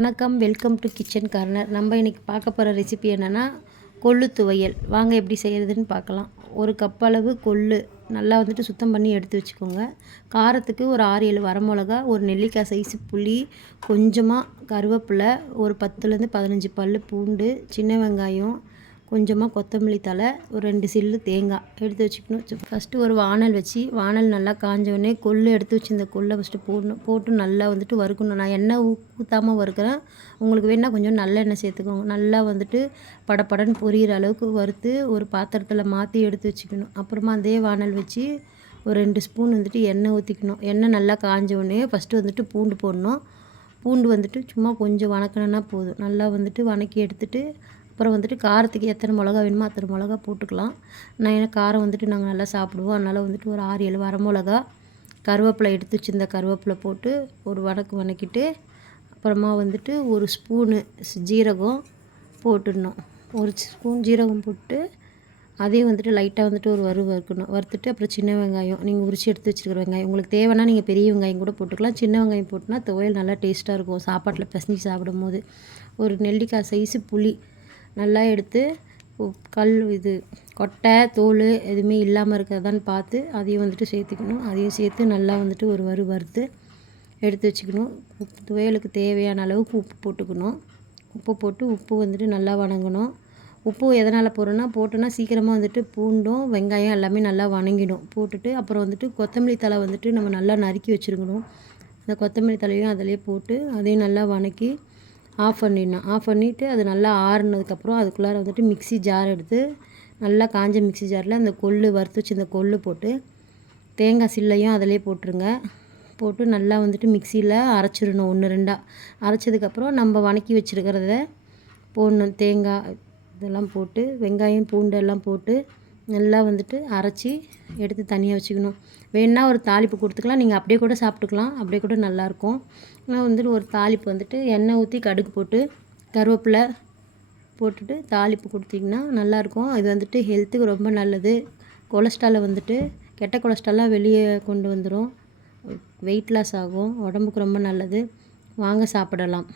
வணக்கம், welcome to kitchen corner. நம்ம இன்றைக்கி பார்க்க போகிற ரெசிபி என்னென்னா கொள்ளு துவையல். வாங்க எப்படி செய்கிறதுன்னு பார்க்கலாம். ஒரு கப் அளவு கொள்ளு நல்லா சுத்தம் பண்ணி எடுத்து வச்சுக்கோங்க. காரத்துக்கு ஒரு 6-7 வரமிளகா, ஒரு நெல்லிக்காய் சைஸு புளி, கொஞ்சமாக கருவேப்பிலை, ஒரு 10லேருந்து 15 பல் பூண்டு, சின்ன வெங்காயம், கொஞ்சமாக கொத்தமல்லி தழை, ஒரு 2 சில்லு தேங்காய் எடுத்து வச்சுக்கணும். ஃபஸ்ட்டு ஒரு வானல் வச்சு, வானல் நல்லா காஞ்சோடனே கொள்ளு எடுத்து வச்சுருந்த கொள்ளை ஃபஸ்ட்டு போட்டு நல்லா வறுக்கணும். நான் எண்ணெய் ஊற்றாமல் வறுக்கிறேன். உங்களுக்கு வேணால் கொஞ்சம் நல்லெண்ணெய் சேர்த்துக்கோங்க. நல்லா படப்படன்னு பொரியிற அளவுக்கு வறுத்து ஒரு பாத்திரத்தில் மாற்றி எடுத்து வச்சுக்கணும். அப்புறமா அதே வானல் வச்சு ஒரு 2 ஸ்பூன் எண்ணெய் ஊற்றிக்கணும். எண்ணெய் நல்லா காஞ்சோடனே ஃபஸ்ட்டு பூண்டு போடணும். பூண்டு சும்மா கொஞ்சம் வணக்கினா போதும். நல்லா வணக்கி எடுத்துகிட்டு அப்புறம் காரத்துக்கு எத்தனை மிளகா வேணுமோ அத்தனை மிளகா போட்டுக்கலாம். நான் ஏன்னா காரம் நாங்கள் நல்லா சாப்பிடுவோம். அதனால் ஒரு 6-7 வரமிளகா, கருவேப்பிலை எடுத்து வச்சுருந்த கருவேப்பிலை போட்டு ஒரு வணக்கிட்டு அப்புறமா ஒரு ஸ்பூனு ஜீரகம் போட்டுடணும். ஒரு ஸ்பூன் ஜீரகம் போட்டு அதையும் லைட்டாக ஒரு வறுக்கணும். வறுத்துட்டு அப்புறம் சின்ன வெங்காயம், நீங்கள் உரித்து எடுத்து வச்சுருக்கிற வெங்காயம், உங்களுக்கு தேவைன்னா நீங்கள் பெரிய வெங்காயம் கூட போட்டுக்கலாம். சின்ன வெங்காயம் போட்டுனா துவையல் நல்லா டேஸ்ட்டாக இருக்கும் சாப்பாட்டில் பிசைஞ்சு சாப்பிடும்போது. ஒரு நெல்லிக்காய் சைஸு புளி நல்லா எடுத்து கொட்டை தோல் எதுவுமே இல்லாமல் இருக்கிறதான்னு பார்த்து அதையும் சேர்த்துக்கணும். அதையும் சேர்த்து நல்லா ஒரு வறுத்து எடுத்து வச்சுக்கணும். துவையலுக்கு தேவையான அளவுக்கு உப்பு போட்டுக்கணும். உப்பு போட்டு உப்பு நல்லா வணங்கணும். உப்பு எதனால் போட்டோன்னா சீக்கிரமாக பூண்டும் வெங்காயம் எல்லாமே நல்லா வணங்கிடும். போட்டுட்டு அப்புறம் கொத்தமல்லி தழை நம்ம நல்லா நறுக்கி வச்சுருக்கணும். அந்த கொத்தமல்லி தழையும் அதிலே போட்டு அதையும் நல்லா வணக்கி ஆஃப் பண்ணிடணும். ஆஃப் பண்ணிவிட்டு அது நல்லா ஆறுனதுக்கப்புறம் அதுக்குள்ளார மிக்ஸி ஜார் எடுத்து நல்லா காஞ்ச மிக்ஸி ஜாரில் அந்த கொள்ளு வறுத்து வச்சு இந்த கொள்ளு போட்டு தேங்காய் சில்லையும் அதிலே போட்டுருங்க. போட்டு நல்லா மிக்சியில் அரைச்சிடணும். 1-2 அரைச்சதுக்கப்புறம் நம்ம வணக்கி வச்சுருக்கிறத போடணும். தேங்காய் இதெல்லாம் போட்டு வெங்காயம் பூண்டு எல்லாம் போட்டு நல்லா அரைச்சி எடுத்து தனியாக வச்சுக்கணும். வேணுன்னா ஒரு தாளிப்பு கொடுத்துக்கலாம். நீங்கள் அப்படியே கூட சாப்பிட்டுக்கலாம். அப்படியே கூட நல்லாயிருக்கும். நான் ஒரு தாளிப்பு எண்ணெய் ஊற்றி கடுகு போட்டு கருவேப்பிலை போட்டுட்டு தாளிப்பு கொடுத்திங்கன்னா நல்லாயிருக்கும். இது ஹெல்த்துக்கு ரொம்ப நல்லது. கொலஸ்ட்ராலை கெட்ட கொலஸ்ட்ரால்லாம் வெளியே கொண்டு வந்துடும். வெயிட் லாஸ் ஆகும். உடம்புக்கு ரொம்ப நல்லது. வாங்க சாப்பிடலாம்.